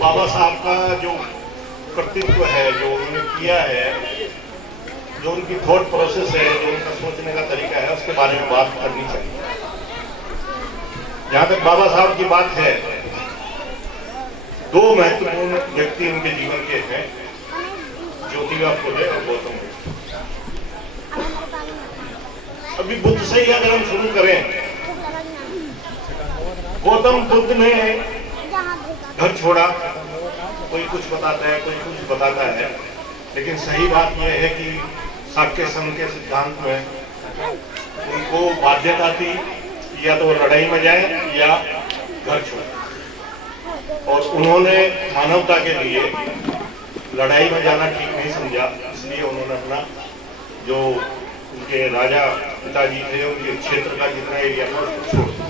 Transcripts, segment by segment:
बाबा साहब का जो कर्तृत्व है, जो उन्होंने किया है, जो उनकी थॉट प्रोसेस है, जो उनका सोचने का तरीका है, उसके बारे में बात करनी चाहिए। जहां तक बाबा साहब की बात है, दो महत्वपूर्ण व्यक्ति उनके जीवन के हैं, ज्योतिबा फुले और गौतम बुद्ध। अभी बुद्ध से ही अगर हम शुरू करें, गौतम बुद्ध ने घर छोड़ा, कोई कुछ बताता है, कोई कुछ बताता है, लेकिन सही बात यह है कि साक्य संघ के सिद्धांत में उनको बाध्यता थी या तो लड़ाई में जाए या घर छोड़े, और उन्होंने मानवता के लिए लड़ाई में जाना ठीक नहीं समझा, इसलिए उन्होंने अपना जो उनके राजा पिताजी थे उनके क्षेत्र का जितना एरिया था उसको छोड़ दिया।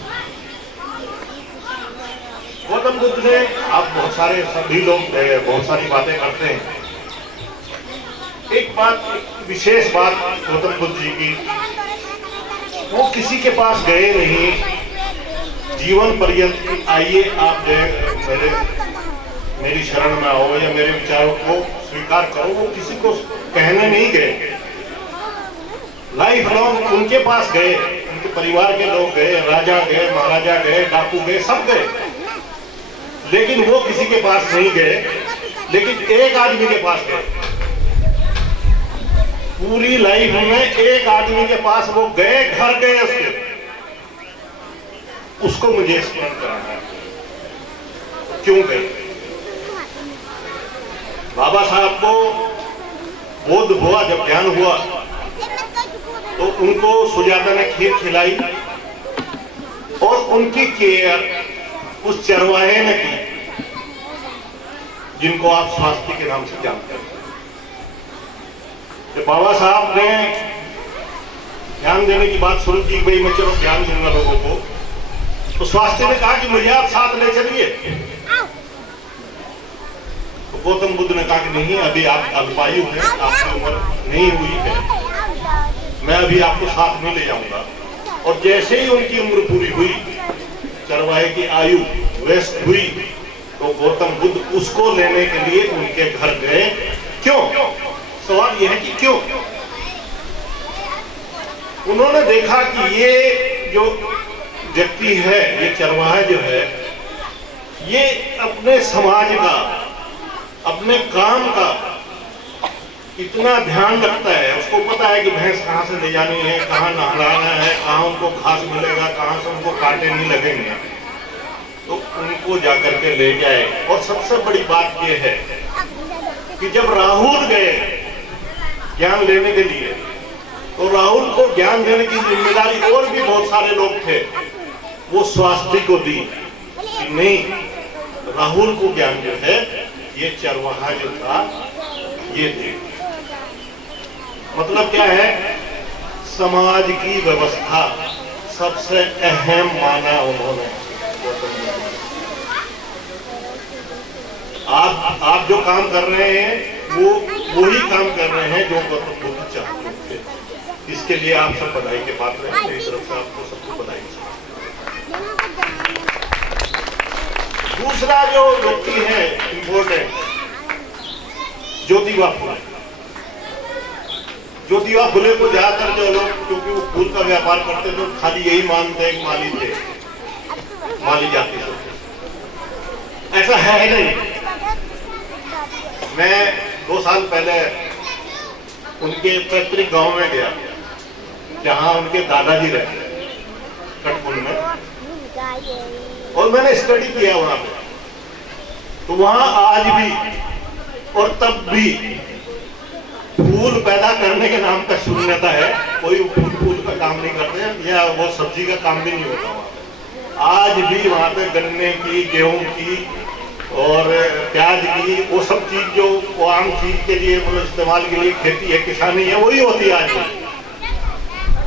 गौतम बुद्ध ने, आप बहुत सारे सभी लोग बहुत सारी बातें करते हैं, एक बात, एक विशेष बात गौतम बुद्ध जी की, वो किसी के पास गए नहीं, जीवन पर्यंत आइए आप मेरी शरण में आओ या मेरे विचारों को स्वीकार करो, वो किसी को कहने नहीं गए। लाइफ लॉन्ग उनके पास गए, उनके परिवार के लोग गए, राजा गए, महाराजा गए, डाकू गए, सब गए, लेकिन वो किसी के पास नहीं गए। लेकिन एक आदमी के पास गए, पूरी लाइफ में एक आदमी के पास वो गए, घर गए उसको मुझे स्मरण कराना है, क्यों गए। बाबा साहब को बोध हुआ, जब ज्ञान हुआ तो उनको सुजाता ने खीर खिलाई और उनकी केयर उस चरवाहे ने की जिनको आप स्वास्थ्य के नाम से जानते हैं। तो बाबा साहब ने ध्यान देने की बात शुरू की, भाई मैं चलो ध्यान दूंगा लोगों को, तो स्वास्थ्य ने कहा कि मुझे आप साथ ले चलिए। तो गौतम बुद्ध ने कहा कि नहीं, अभी आप अल्पायु हैं, आपकी उम्र नहीं हुई है, मैं अभी आपको साथ नहीं ले जाऊंगा। और जैसे ही उनकी उम्र पूरी हुई, चरवाहे की आयु व्यस्त हुई, तो गौतम बुद्ध उसको लेने के लिए उनके घर गए। क्यों? सवाल यह है कि क्यों? उन्होंने देखा कि ये जो व्यक्ति है, ये चरवाहा जो है, ये अपने समाज का, अपने काम का इतना ध्यान रखता है, उसको पता है कि भैंस कहाँ से ले जानी है, कहाँ नहलाना है, कहाँ उनको घास मिलेगा, कहाँ से उनको कांटे नहीं लगेंगे, तो उनको जाकर के ले जाए। और सबसे बड़ी बात यह है कि जब राहुल गए ज्ञान लेने के लिए, तो राहुल को ज्ञान देने की जिम्मेदारी और भी बहुत सारे लोग थे, वो स्वास्थ्य को दी कि नहीं, राहुल को ज्ञान जो है ये चरवाहा जो था ये दे। मतलब क्या है, समाज की व्यवस्था सबसे अहम माना उन्होंने। आप जो काम कर रहे हैं वो वही काम कर रहे हैं जो गौतम बुद्ध चाहते थे। इसके लिए आप सब बधाई के पात्र हैं, मेरी तरफ से आपको सबको बधाई। दूसरा जो व्यक्ति है इम्पोर्टेंट, ज्योतिबा फुले। ज्योतिबा फुले को ज्यादातर जो लोग, क्योंकि वो फूल का व्यापार करते थे, खाली यही मानते हैं कि माली थे, माली जाति से। ऐसा है नहीं। मैं 2 साल पहले उनके पैतृक गांव में गया, जहां उनके दादाजी रहते कटपुल में, और मैंने स्टडी किया वहां पे। तो वहां आज भी और तब भी फूल पैदा करने के नाम पर शून्यता है, कोई फूल का काम नहीं करते हैं, या वो सब्जी का काम भी नहीं होता वहां पे। आज भी वहां पे गन्ने की, गेहूं की और प्याज की, वो सब चीज जो वो आम चीज के लिए मतलब इस्तेमाल के लिए खेती है, किसानी है, वही होती है।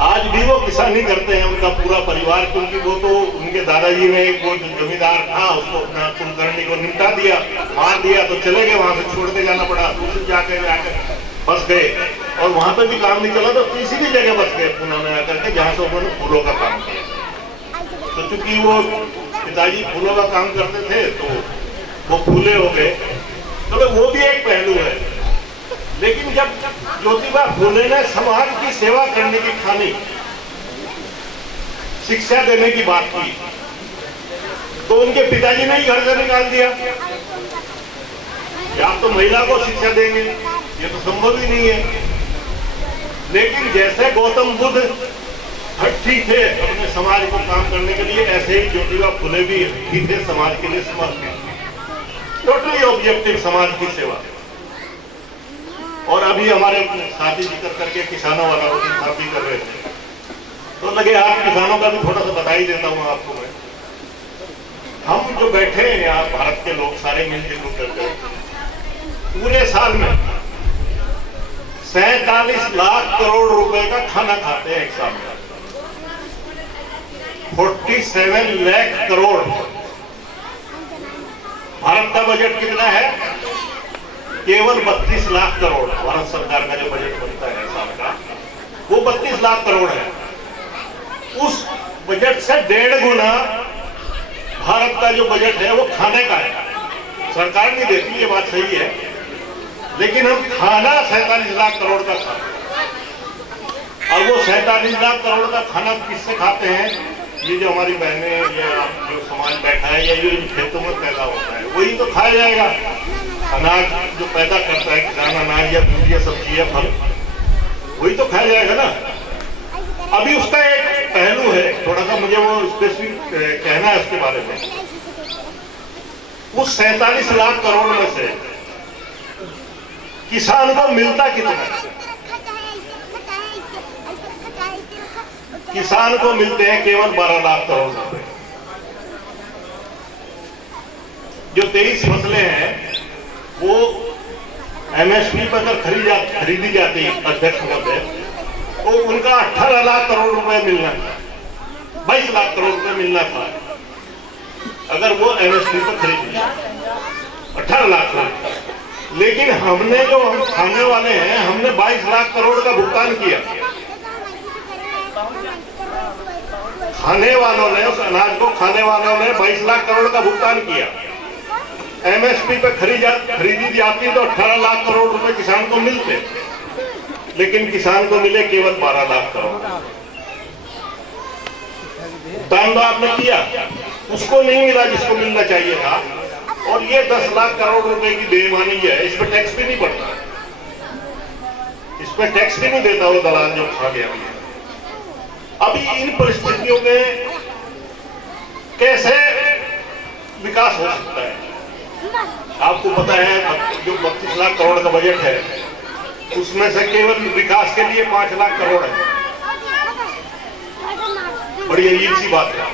आज भी वो किसानी करते हैं, उनका पूरा परिवार, क्योंकि वो तो उनके दादाजी ने एक वो जमींदार था, उसको अपना कुलकर्णी को निपटा दिया, मार दिया, तो चले गए, वहां से छोड़ के जाना पड़ा, दूसरी जाके फंस गए, और वहां पे भी काम नहीं चला, तो तीसरी जगह बच गए पुणे में आकर के, जहां से उन्होंने फूलों का काम किया। तो चूंकि वो पिताजी फूलों का काम करते थे, तो वो फूले फुले हो गए, तो वो भी एक पहलू है। लेकिन जब ज्योतिबा फुले ने समाज की सेवा करने की ठानी, शिक्षा देने की बात की, तो उनके पिताजी ने ही घर से निकाल दिया कि आप तो महिला को शिक्षा देंगे, ये तो संभव ही नहीं है। लेकिन जैसे गौतम बुद्ध हट्टी थे अपने समाज को काम करने के लिए, ऐसे ही ज्योतिबा फुले भी हट्टी थे समाज के लिए समर्पित, टोटली ऑब्जेक्टिव समाज की सेवा। और अभी हमारे साथी जिक्र करके किसानों वाला भी कर रहे थे, तो लगे आप किसानों का भी थोड़ा सा बता ही देता हूँ आपको मैं। हम जो बैठे हैं यहाँ भारत के लोग सारे मिलजुल करके पूरे साल में 47 लाख करोड़ रुपए का खाना खाते हैं एक साल में। 47 लाख करोड़। भारत का बजट कितना है? केवल 32 लाख करोड़। भारत सरकार का जो बजट बनता है साल का, वो 32 लाख करोड़ है। उस बजट से 1.5 गुना भारत का जो बजट है वो खाने का है। सरकार नहीं देती, ये बात सही है, लेकिन हम खाना 47 लाख करोड़ का खाते हैं। और वो 47 लाख करोड़ का खाना किससे खाते हैं? ये जो हमारी बहनें या जो समाज बैठा है या जो इन खेतों में पैदा होता है वही तो खाया जाएगा। अनाज जो पैदा करता है किसान, अनाज या दूध या सब्जी या फल, वही तो खाया जाएगा ना। अभी उसका एक पहलू है, थोड़ा सा मुझे वो स्पेसिफिक कहना है उसके बारे में। उस 47 लाख करोड़ में से किसान को मिलता कितना है? किसान को मिलते हैं केवल 12 लाख करोड़ रुपए। जो 23 फसलें हैं वो एमएसपी पर अगर खरीदी जाती अध्यक्ष महोदय, तो उनका 18 लाख करोड़ रुपए मिलना था, 22 लाख करोड़ रुपए मिलना था अगर वो एमएसपी पर खरीदी, 18 लाख करोड़। लेकिन हमने जो हम खाने वाले हैं, हमने 22 लाख करोड़ का भुगतान किया। खाने वालों ने, उस अनाज को खाने वालों ने 22 लाख करोड़ का भुगतान किया। एमएसपी पे खरीदी जाती तो 18 लाख करोड़ रुपए किसान को मिलते, लेकिन किसान को मिले केवल 12 लाख करोड़। भुगतान तो आपने किया, उसको नहीं मिला जिसको मिलना चाहिए था। और ये 10 लाख करोड़ रुपए की बेईमानी है। इस पर टैक्स भी नहीं बढ़ता, इस पर टैक्स भी नहीं देता वो दलाल जो खा गया है। अभी इन परिस्थितियों में कैसे विकास हो सकता है? आपको पता है जो 32 लाख करोड़ का बजट है, उसमें से केवल विकास के लिए 5 लाख करोड़ है। बड़ी अजीब सी बात है।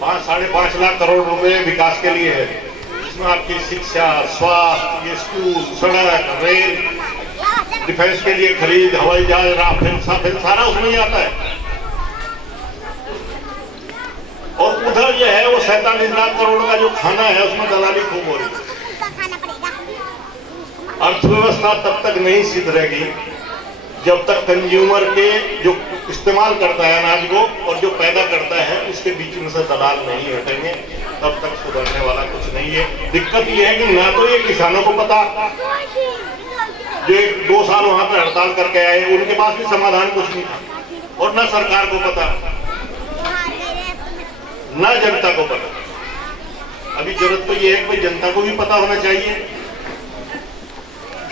5-5.5 लाख करोड़ रुपए विकास के लिए है। इसमें आपकी शिक्षा, स्वास्थ्य, स्कूल, सड़क, रेल, डिफेंस के लिए खरीद, हवाई जहाज, राफेल सारा उसमें ही आता है। और उधर जो है वो 47 लाख करोड़ का जो खाना है उसमें दलाली खूब हो रही है। अर्थव्यवस्था तब तक नहीं सुधरेगी जब तक कंज्यूमर के जो इस्तेमाल करता है अनाज को और जो पैदा करता है उसके बीच में से दलाल नहीं हटेंगे, तब तक सुधरने वाला कुछ नहीं है। दिक्कत ये है कि ना तो ये किसानों को पता, जो 2 साल वहां पर हड़ताल करके आए उनके पास भी समाधान कुछ नहीं था, और ना सरकार को पता, ना जनता को पता। अभी जरूरत तो ये है कि जनता को भी पता होना चाहिए,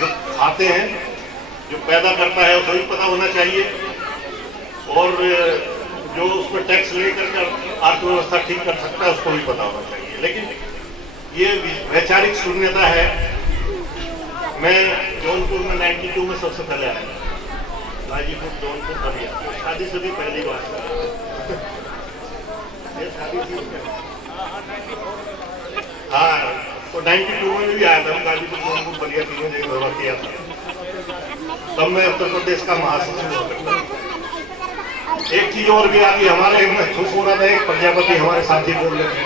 जो खाते हैं, जो पैदा करता है उसको भी पता होना चाहिए, और जो उस पर टैक्स लेकर अर्थव्यवस्था ठीक कर सकता है उसको भी पता होना चाहिए। लेकिन ये वैचारिक शून्यता है। मैं जौनपुर में 92 में सबसे पहले आया, गाजीपुर जौनपुर बलिया, शादी से भी पहली बार हाँ, तो 92 में भी आया था। गाजीपुर जौनपुर बलिया तीनों जगह दौरा किया था। तब मैं उत्तर प्रदेश का महासचिव हो सकता। एक चीज और भी आती, हमारे में खुश हो रहा था, एक प्रजापति हमारे साथी बोल रहे थे,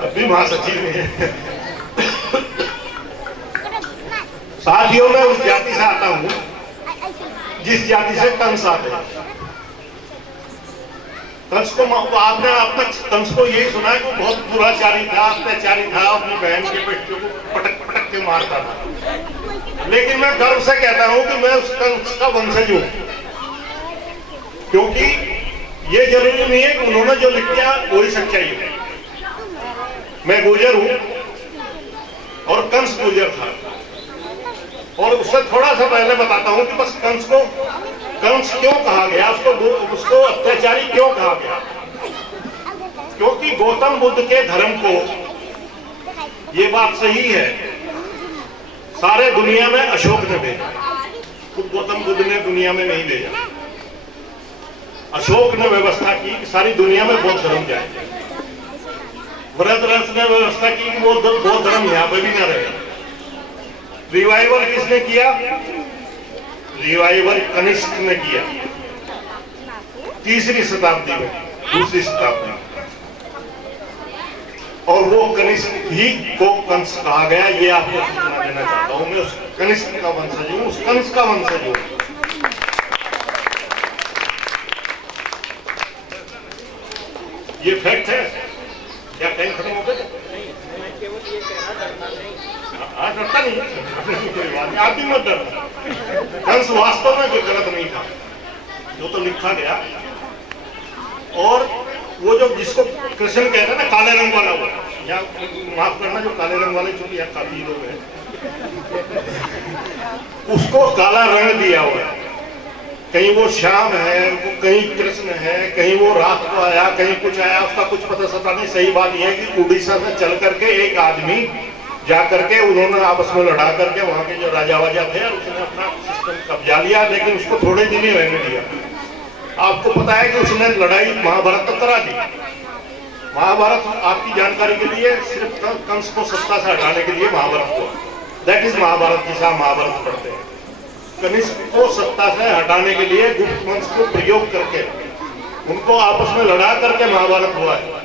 अभी महासचिव है। साथियों में उस जाति से आता हूं जिस जाति से कंस आते हैं। कंस को आपने अब तक कंस को यही सुना है कि वो बहुत दुराचारी था, अत्याचारी था, अपनी बहन के बेटियों को पटक पटक के मारता था। लेकिन मैं गर्व से कहता हूं कि मैं उस कंस का वंशज हूं, क्योंकि ये जरूरी नहीं है कि उन्होंने जो लिख दिया वही सच्चाई है। मैं गुर्जर हूं और कंस गुर्जर था। और उससे थोड़ा सा पहले बताता हूं कि बस कंस क्यों कहा गया, उसको अत्याचारी क्यों कहा गया। क्योंकि गौतम बुद्ध के धर्म को, ये बात सही है, सारे दुनिया में अशोक ने भेजा, खुद गौतम बुद्ध ने दुनिया में नहीं भेजा। अशोक ने व्यवस्था की कि सारी दुनिया में बौद्ध धर्म जाए। भरतरथ ने व्यवस्था की कि वो बौद्ध धर्म यहां पर भी ना रहे। रिवाइवल किसने किया? रिवाइवल कनिष्क ने किया, 3री शताब्दी में, 2री शताब्दी में। और वो कनिष्क ही को कंस कहा गया। ये आपको सूचना देना चाहता हूं। मैं उस कनिष्क का वंशज हूं, उस कंस का वंशज हूं। ये फैक्ट है। क्या टाइम खत्म हो गया? डरता नहीं, कोई बात नहीं, आप भी मत डरना। कंस वास्तव में जो गलत नहीं था, जो तो लिखा गया। और वो जो जिसको कृष्ण कहते हैं ना, काले रंग वाला, वो या माफ करना जो काले रंग वाले, चूंकि यहाँ काफी लोग हैं, उसको काला रंग दिया हुआ है। कहीं वो श्याम है, वो कहीं कृष्ण है, कहीं वो रात को आया, कहीं कुछ आया, उसका कुछ पता सता नहीं। सही बात यह है कि उड़ीसा से चल करके एक आदमी जा करके उन्होंने आपस में लड़ा करके वहां के जो राजा वाजा थे, उसने अपना सिस्टम कब्जा लिया, लेकिन उसको थोड़े दिन ही रहने दिया। आपको पता है कि उसने लड़ाई महाभारत तक करा दी। महाभारत, आपकी जानकारी के लिए, सिर्फ कंस को सत्ता से हटाने के लिए महाभारत हुआ। दैट इज महाभारत, जिसे आप महाभारत पढ़ते हैं। कनिष्क को सत्ता से हटाने के लिए गुप्त वंश को प्रयोग करके उनको आपस में लड़ा करके महाभारत हुआ है।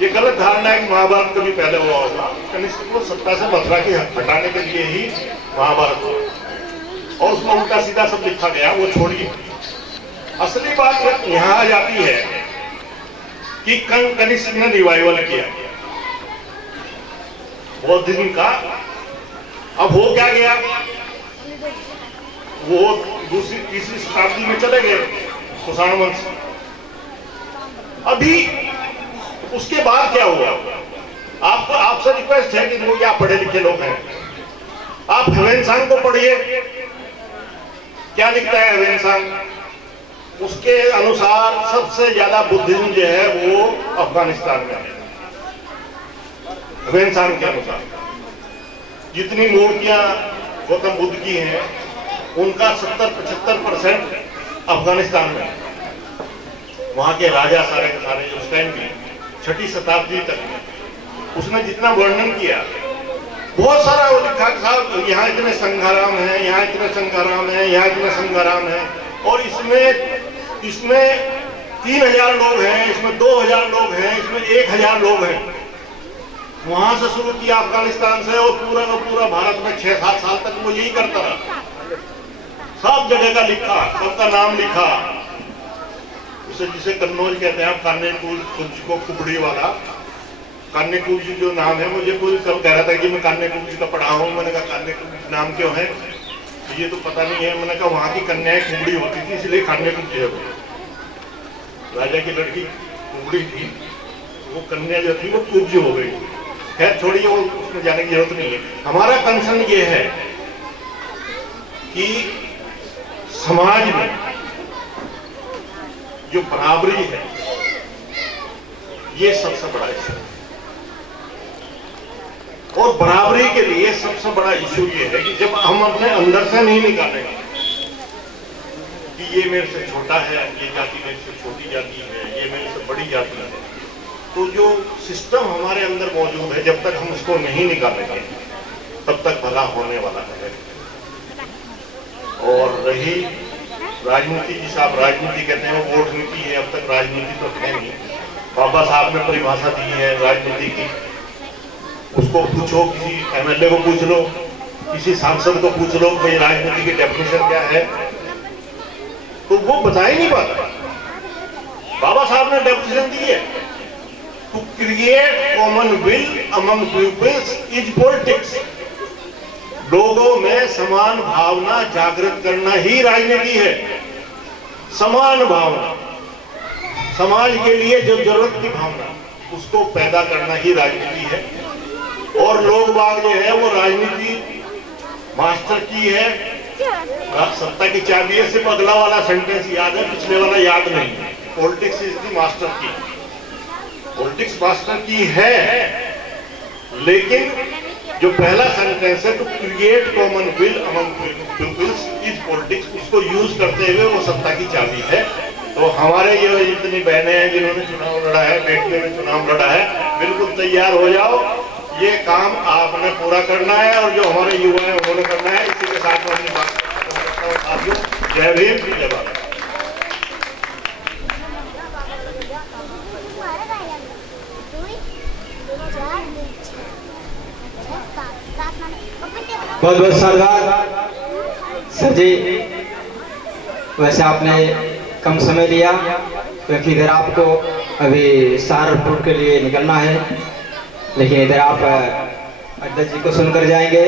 ये गलत धारणा है कि महाभारत कभी पहले हुआ होगा। कनिष्क को सत्ता से मथुरा की हटाने के लिए ही महाभारत हुआ, और उसमें उल्टा सीधा सब लिखा गया। वो छोड़िए, असली बात यहां आ जाती है कि कनिष्क ने रिवाइवल किया बहुत दिन का। अब हो क्या गया, वो 2री 3री शताब्दी में चले गए कुषाण वंश। अभी उसके बाद क्या हुआ? आपसे रिक्वेस्ट है कि जो क्या पढ़े लिखे लोग हैं, आप ह्वेनसांग को पढ़िए। क्या लिखता है ह्वेनसांग? उसके अनुसार सबसे ज्यादा बुद्धिज्म जो है वो अफगानिस्तान में है। ह्वेनसांग के अनुसार जितनी मूर्तियां गौतम बुद्ध की हैं, उनका 70-75% अफगानिस्तान में है। वहां के राजा सारे के सारे उस टाइम की 6ठी शताब्दी तक उसने जितना वर्णन किया, बहुत सारा वो लिखा कि साहब यहाँ इतने संघाराम है, यहाँ इतने संघाराम है, यहाँ इतने संघाराम है, और इसमें 3000 लोग हैं, इसमें 2000 लोग हैं, इसमें 1000 लोग हैं। वहां से शुरू किया अफगानिस्तान से, और पूरा का पूरा भारत में 6-7 साल तक वो यही करता रहा। सब जगह का लिखा, सबका नाम लिखा। जिसे कन्नौज कहते हैं, कान्नेकुब्ज को कुबड़ी वाला कान्नेकुब्ज जो नाम है, मुझे कोई कब कह रहा था कि मैं कान्नेकुब्ज का पढ़ा हूँ। मैंने कहा कान्नेकुब्ज नाम क्यों है, तो ये तो पता नहीं है। मैंने कहा वहां की कन्याएं कुबड़ी होती थी, इसलिए कान्नेकुब्ज है। राजा की लड़की कुबड़ी थी, वो कन्या जो थी वो कुब्ज हो गई। खैर छोड़िए, वो उसमें जाने की जरूरत नहीं है। हमारा कंसर्न ये है कि समाज में जो बराबरी है, ये सबसे बड़ा इशू है। और बराबरी के लिए सबसे बड़ा इशू ये है कि जब हम अपने अंदर से नहीं निकालेंगे कि ये मेरे से छोटा है, ये जाति मेरे से छोटी जाति है, ये मेरे से बड़ी जाति है, तो जो सिस्टम हमारे अंदर मौजूद है, जब तक हम उसको नहीं निकालेंगे तब तक भला होने वाला है। और रही राजनीति, जिसे आप राजनीति कहते हैं, वो वोट नीति है। अब तक राजनीति तो है नहीं। बाबा साहब ने परिभाषा दी है राजनीति की, उसको पूछो, किसी एमएलए को पूछ लो, किसी सांसद को पूछ लो भाई राजनीति की डेफिनेशन क्या है, तो वो बता ही नहीं पाता। बाबा साहब ने डेफिनेशन दी है, to create common will among peoples is politics. लोगों में समान भावना जागृत करना ही राजनीति है। समान भावना, समाज के लिए जो जरूरत की भावना, उसको पैदा करना ही राजनीति है। और लोग बाग जो है वो राजनीति मास्टर की है, सत्ता की चाबी है। सिर्फ अगला वाला सेंटेंस याद है, पिछले वाला याद नहीं है। Politics is the master key, politics master key है, लेकिन जो पहला सेंटेंस है, to create common will among peoples is politics, उसको यूज करते हुए वो सत्ता की चाबी है। तो हमारे ये जितनी बहनें हैं जिन्होंने चुनाव लड़ा है, बेटियों ने चुनाव लड़ा है, बिल्कुल तैयार हो जाओ, ये काम आपने पूरा करना है। और जो हमारे युवा हैं उन्होंने करना है। इसी के साथ में अपनी बात साथियों, जय भीम, जय भारत। बहुत बहुत साधुवाद सर जी। वैसे आपने कम समय लिया क्योंकि इधर आपको अभी सहारनपुर के लिए निकलना है, लेकिन इधर आप अध्यक्ष जी को सुनकर जाएंगे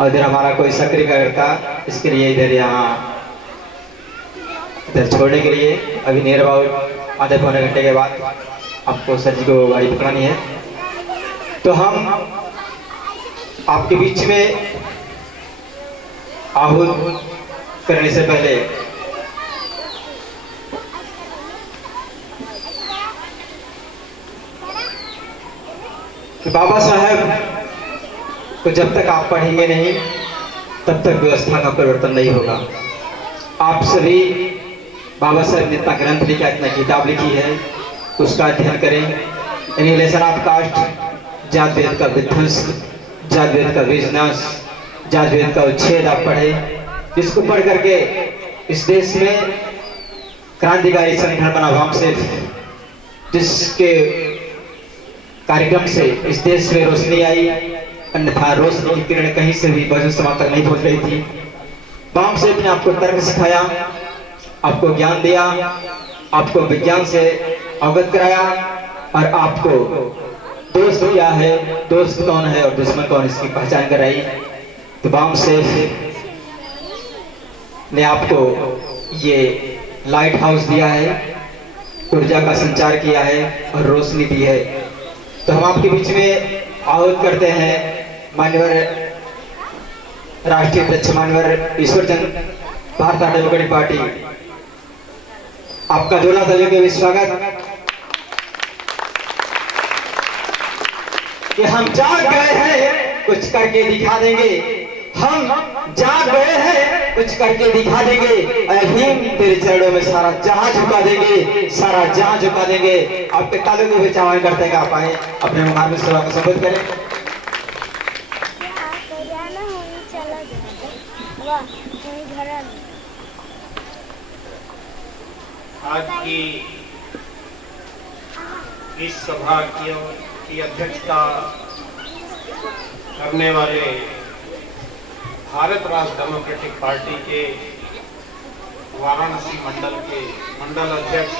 और इधर हमारा कोई सक्रिय कार्यकर्ता, इसके लिए इधर यहाँ इधर छोड़ने के लिए अभी नियर अबाउट आधे पौने घंटे के बाद आपको सर जी को गाड़ी पकड़ानी है। तो हम आपके बीच में आहूत करने से पहले कि बाबा साहब को जब तक आप पढ़ेंगे नहीं तब तक व्यवस्था का परिवर्तन नहीं होगा। आप सभी बाबा साहब ने इतना ग्रंथ लिखा, इतना किताब लिखी है, उसका अध्ययन करें। एनिहिलेशन ऑफ कास्ट, जात भेद का विध्वंस, जात भेद का विनाश, जात भेद का उच्छेद आप पढ़े, जिसको पढ़ करके इस देश में क्रांतिकारी संगठन बना वामसेफ, जिसके कार्यक्रम से इस देश में रोशनी आई, अन्यथा रोशनी की किरण कहीं से भी बहुजन समाज तक नहीं पहुंच रही थी। वामसेफ ने आपको तर्क सिखाया, आपको ज्ञान दिया, आपको विज्ञान से अवगत कराया और आपको दोस्त क्या है, दोस्त कौन है और दुश्मन कौन, इसकी पहचान कराई। तो वामसेफ ने आपको ये लाइट हाउस दिया है, ऊर्जा का संचार किया है और रोशनी दी है। तो हम आपके बीच में आहूत करते हैं मान्यवर राष्ट्रीय अध्यक्ष मान्यवर ईश्वरचंद, भारतीय डेमोक्रेटिक पार्टी, आपका जोड़ा दलों के स्वागत। कि हम जाग गए हैं, कुछ करके दिखा देंगे, हम जाग गए हैं, कुछ करके दिखा देंगे। अहीम तेरे चरणों में सारा जहां झुका देंगे, सारा जहां झुका देंगे। आपके तालों को भी चावन करते हैं, आप आए अपने मुहार सभा को संबोधित करें। आज की इस सभा की अध्यक्षता करने वाले भारत राष्ट्र डेमोक्रेटिक पार्टी के वाराणसी मंडल के मंडल अध्यक्ष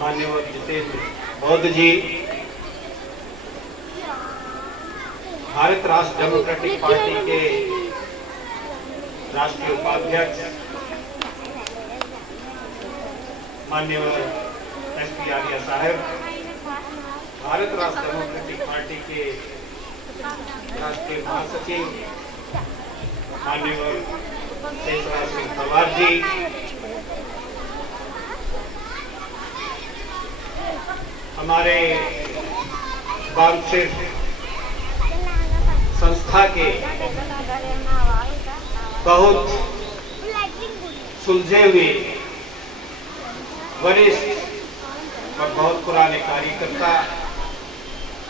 माननीय जितेंद्र बौद्ध जी, भारत राष्ट्र डेमोक्रेटिक पार्टी के राष्ट्रीय उपाध्यक्ष माननीय एसपी आर्या साहब, भारत राष्ट्र डेमोक्रेटिक पार्टी के राष्ट्रीय महासचिव माननीय शेषराज सिंह पवार जी, हमारे वामसेफ संस्था के बहुत सुलझे हुए वरिष्ठ और बहुत पुराने कार्यकर्ता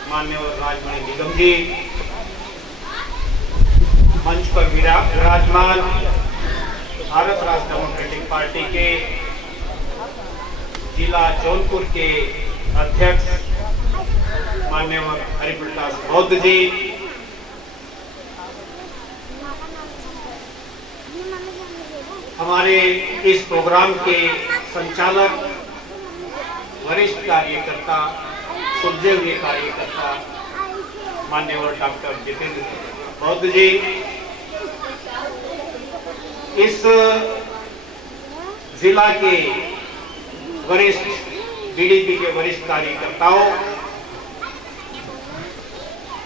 माननीय राजमणि निगम जी, मंच पर विराजमान भारत राष्ट्र डेमोक्रेटिक पार्टी के जिला जौनपुर के अध्यक्ष माननीय हरिप्रकाश बौद्ध जी, हमारे इस प्रोग्राम के संचालक वरिष्ठ कार्यकर्ता, सुलझे हुए कार्यकर्ता मान्यवर डॉक्टर जितेंद्र बौद्ध जी, इस जिला के वरिष्ठ बीडीपी के वरिष्ठ कार्यकर्ताओं,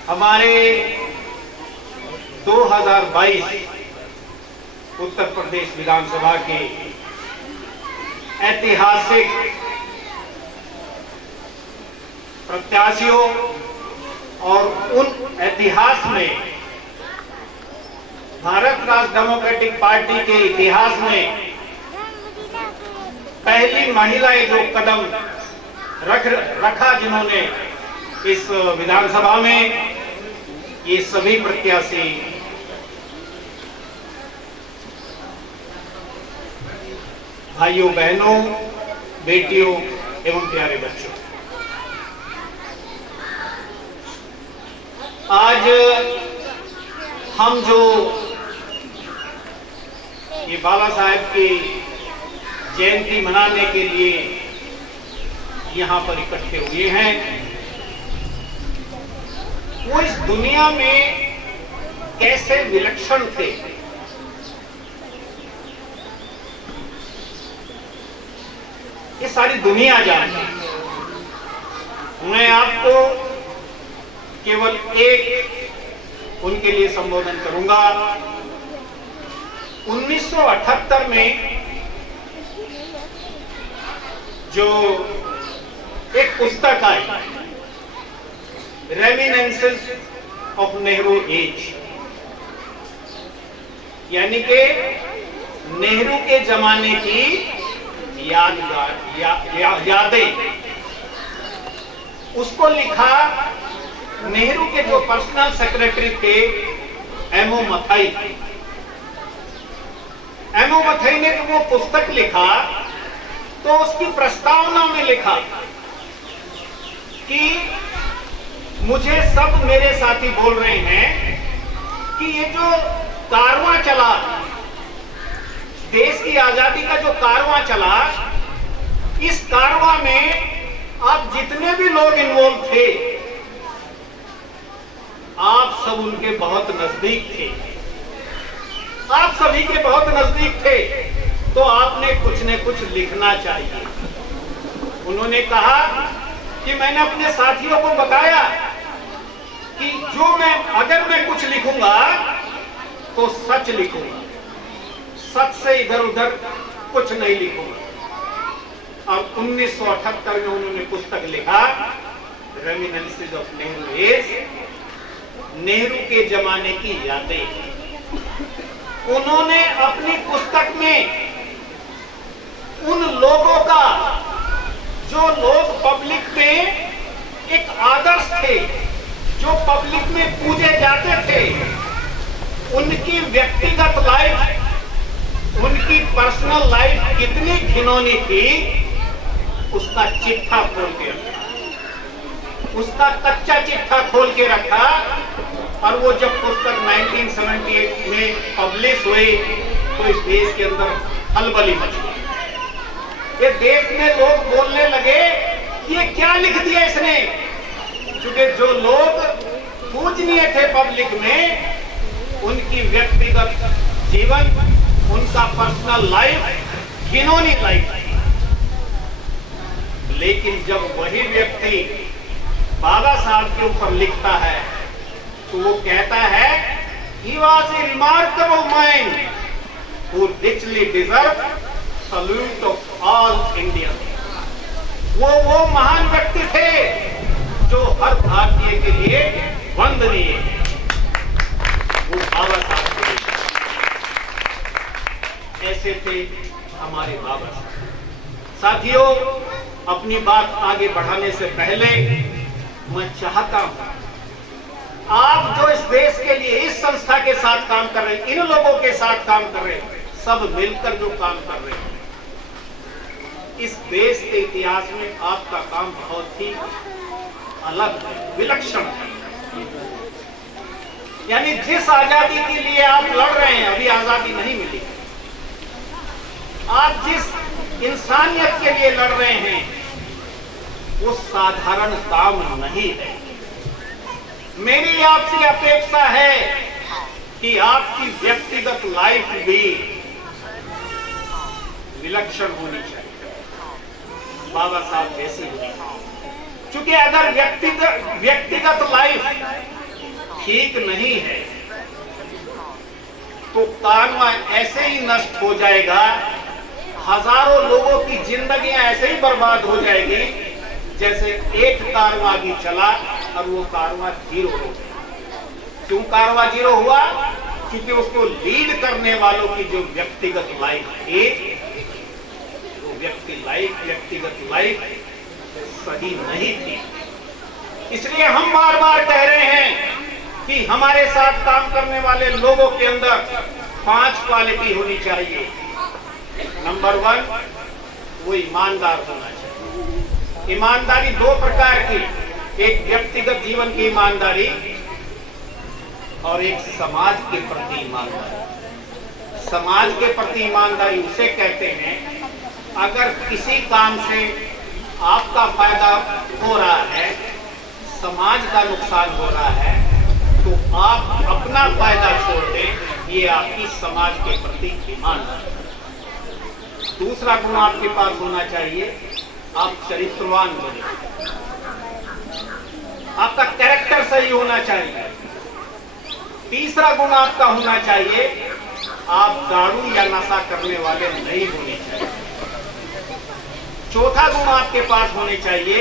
हमारे 2022 उत्तर प्रदेश विधानसभा के ऐतिहासिक प्रत्याशियों और उन इतिहास में, भारत राष्ट्र डेमोक्रेटिक पार्टी के इतिहास में पहली महिलाएं जो कदम रखा जिन्होंने इस विधानसभा में, ये सभी प्रत्याशी भाइयों बहनों, बेटियों एवं प्यारे बच्चों, आज हम जो ये बाबा साहेब की जयंती मनाने के लिए यहाँ पर इकट्ठे हुए हैं, वो इस दुनिया में कैसे विलक्षण थे, ये सारी दुनिया जानती है। मैं आपको केवल एक उनके लिए संबोधन करूंगा। 1978 में जो एक पुस्तक आई, रेमिनेंसेस ऑफ नेहरू एज, यानी कि नेहरू के जमाने की यादें, उसको लिखा नेहरू के जो पर्सनल सेक्रेटरी थे एमओ मथाई। एमओ मथाई ने वो पुस्तक लिखा तो उसकी प्रस्तावना में लिखा कि मुझे सब मेरे साथी बोल रहे हैं कि ये जो कारवां चला, देश की आजादी का जो कारवां चला, इस कारवां में आप जितने भी लोग इन्वॉल्व थे, आप सब उनके बहुत नजदीक थे, आप सभी के बहुत नजदीक थे, तो आपने कुछ न कुछ लिखना चाहिए। उन्होंने कहा कि मैंने अपने साथियों को बताया कि अगर मैं कुछ लिखूंगा तो सच लिखूंगा, सच से इधर उधर कुछ नहीं लिखूंगा। और 1978 में उन्होंने पुस्तक लिखा, रेमिनेंसेस ऑफ नेहरू एज, नेहरू के जमाने की यादें। उन्होंने अपनी पुस्तक में उन लोगों का, जो लोग पब्लिक में एक आदर्श थे, जो पब्लिक में पूजे जाते थे, उनकी व्यक्तिगत लाइफ, उनकी पर्सनल लाइफ कितनी घिनौनी थी, उसका चिट्ठा खोल के रखा, उसका कच्चा चिट्ठा खोल के रखा। और वो जब पुस्तक 1978 में पब्लिश हुई तो इस देश के अंदर खलबली मच गई। ये देश में लोग बोलने लगे कि ये क्या लिख दिया इसने, क्योंकि जो लोग पूजनीय थे पब्लिक में, उनकी व्यक्तिगत जीवन, उनका पर्सनल लाइफ घिनौनी लाइफ। लेकिन जब वही व्यक्ति बाबा साहब के ऊपर लिखता है तो वो कहता है, he was a remarkable mind who richly deserved salute of all Indians. वो महान व्यक्ति थे जो हर भारतीय के लिए वंदनीय है। वो बाबा साहब थे, ऐसे थे हमारे बाबा साहब। साथियों, अपनी बात आगे बढ़ाने से पहले मैं चाहता हूं, आप जो इस देश के लिए इस संस्था के साथ काम कर रहे हैं, इन लोगों के साथ काम कर रहे हैं, सब मिलकर जो काम कर रहे हैं, इस देश के इतिहास में आपका काम बहुत ही अलग है, विलक्षण है। यानी जिस आजादी के लिए आप लड़ रहे हैं, अभी आजादी नहीं मिली, आप जिस इंसानियत के लिए लड़ रहे हैं, वो साधारण काम नहीं है। मेरी आपसे अपेक्षा है कि आपकी व्यक्तिगत लाइफ भी विलक्षण होनी चाहिए, बाबा साहब जैसी होनी चाहिए। क्योंकि अगर व्यक्तिगत लाइफ ठीक नहीं है तो कारवां ऐसे ही नष्ट हो जाएगा, हजारों लोगों की जिंदगियां ऐसे ही बर्बाद हो जाएगी जैसे एक कारवां भी चला और वो कारवां जीरो हो गया। क्यों कारवां जीरो हुआ? क्योंकि उसको लीड करने वालों की जो व्यक्तिगत लाइफ थी, वो व्यक्तिगत लाइफ सही नहीं थी। इसलिए हम बार बार कह रहे हैं कि हमारे साथ काम करने वाले लोगों के अंदर 5 क्वालिटी होनी चाहिए। नंबर 1, वो ईमानदार होना चाहिए। ईमानदारी 2 प्रकार की, एक व्यक्तिगत जीवन की ईमानदारी और एक समाज के प्रति ईमानदारी। समाज के प्रति ईमानदारी उसे कहते हैं अगर किसी काम से आपका फायदा हो रहा है, समाज का नुकसान हो रहा है, तो आप अपना फायदा छोड़ दें, ये आपकी समाज के प्रति ईमानदारी। दूसरा गुण आपके पास होना चाहिए, आप चरित्रवान बने, आपका कैरेक्टर सही होना चाहिए। तीसरा गुण आपका होना चाहिए, आप दारू या नशा करने वाले नहीं होने चाहिए। चौथा गुण आपके पास होने चाहिए,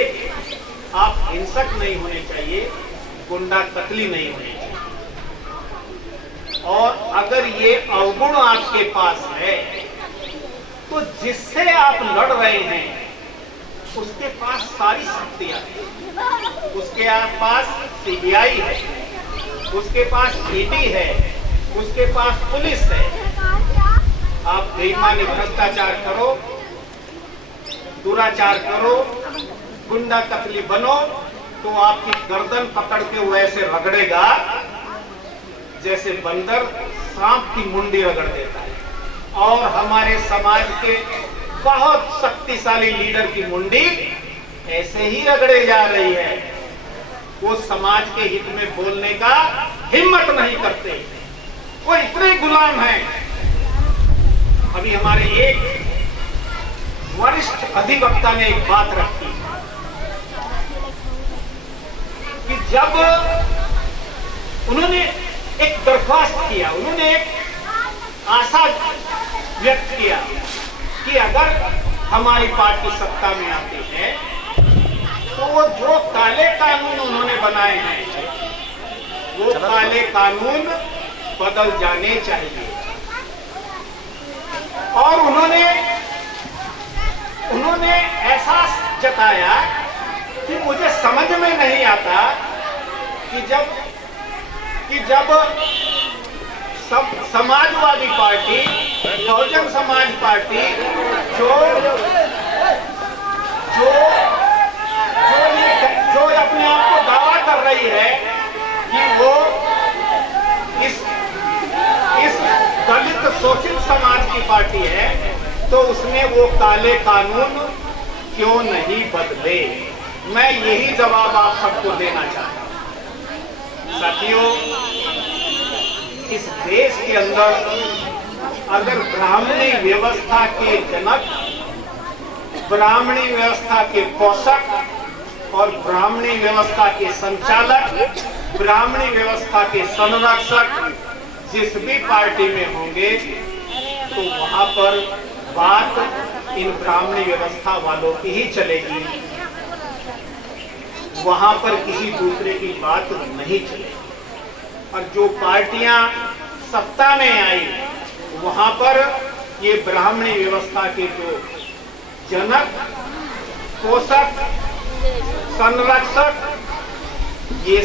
आप हिंसक नहीं होने चाहिए, गुंडा कतली नहीं होनी चाहिए। और अगर ये अवगुण आपके पास है तो जिससे आप लड़ रहे हैं उसके पास सारी शक्तियां हैं। उसके पास सीबीआई है, उसके पास ईडी है, उसके पास पुलिस है। आप बेईमानी भ्रष्टाचार करो, दुराचार करो, गुंडा कतली बनो, तो आपकी गर्दन पकड़ के वो ऐसे रगड़ेगा जैसे बंदर सांप की मुंडी रगड़ देता है। और हमारे समाज के बहुत शक्तिशाली लीडर की मुंडी ऐसे ही रगड़े जा रही है। वो समाज के हित में बोलने का हिम्मत नहीं करते, वो इतने गुलाम हैं। अभी हमारे एक वरिष्ठ अधिवक्ता ने एक बात रखी कि जब उन्होंने एक दरख्वास्त किया, उन्होंने एक आशा व्यक्त किया कि अगर हमारी पार्टी सत्ता में आती है तो वो जो काले कानून उन्होंने बनाए हैं वो काले कानून बदल जाने चाहिए। और उन्होंने ऐसा जताया कि मुझे समझ में नहीं आता कि जब समाजवादी पार्टी, बहुजन समाज पार्टी जो अपने आप को दावा कर रही है कि वो इस दलित शोषित समाज की पार्टी है, तो उसने वो काले कानून क्यों नहीं बदले। मैं यही जवाब आप सबको देना चाहता हूं। साथियों, इस देश के अंदर अगर ब्राह्मणी व्यवस्था के जनक, ब्राह्मणी व्यवस्था के पोषक और ब्राह्मणी व्यवस्था के संचालक, ब्राह्मणी व्यवस्था के संरक्षक जिस भी पार्टी में होंगे तो वहां पर बात इन ब्राह्मणी व्यवस्था वालों की ही चलेगी, वहां पर किसी दूसरे की बात नहीं चलेगी। और जो पार्टियां सत्ता में आई वहां पर ये ब्राह्मणी व्यवस्था के जो जनक, पोषक, संरक्षक, ये